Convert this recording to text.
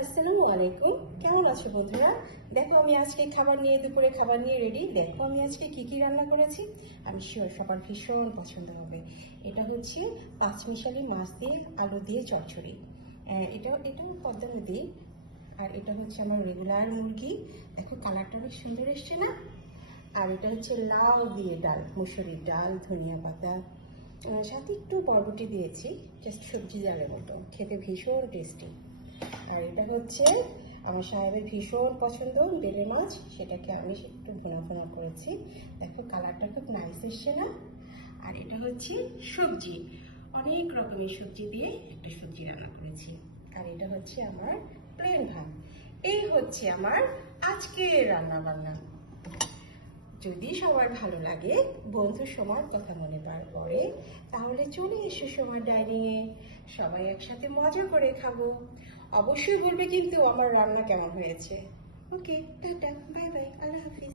আসসালামু আলাইকুম। কেমন আছো বন্ধুরা? দেখো আমি আজকে দুপুরে খাবার নিয়ে রেডি। দেখো আমি আজকে কি কি রান্না করেছি। আমি শিওর সবার ভীষণ পছন্দ হবে। এটা হচ্ছে পাঁচমিশালি মাছ দিয়ে আলু দিয়ে চচ্চড়ি। এটাও পদ্মা নদী। আর এটা হচ্ছে আমার রেগুলার মুরগি। দেখো কালারটা অনেক সুন্দর এসছে না? আর এটা হচ্ছে লাউ দিয়ে ডাল, মুসুরির ডাল, ধনিয়া পাতা, সাথে একটু বরবটি দিয়েছি, জাস্ট সবজি ডালের মতো, খেতে ভীষণ টেস্টি। আর এটা হচ্ছে আমার সাহেবের ভীষণ পছন্দ বেলে মাছ, সেটাকে আমি একটু ভুনা ভুনা করেছি। দেখো কালারটা খুব নাইস এসছে না? আর এটা হচ্ছে সবজি, অনেক রকমের সবজি দিয়ে একটা সবজি রান্না করেছি। আর এটা হচ্ছে আমার প্লেন ভাত। এই হচ্ছে আমার আজকের রান্না বান্না। যদি সবার ভালো লাগে, বন্ধু সবার কথা মনে পড়ে, তাহলে চলে এসো সবার ডাইনিংয়ে, সবাই একসাথে মজা করে খাবো। অবশ্যই বলবে কিন্তু আমার রান্না কেমন হয়েছে। ওকে, টাটা, বাই বাই, আল্লাহ হাফিজ।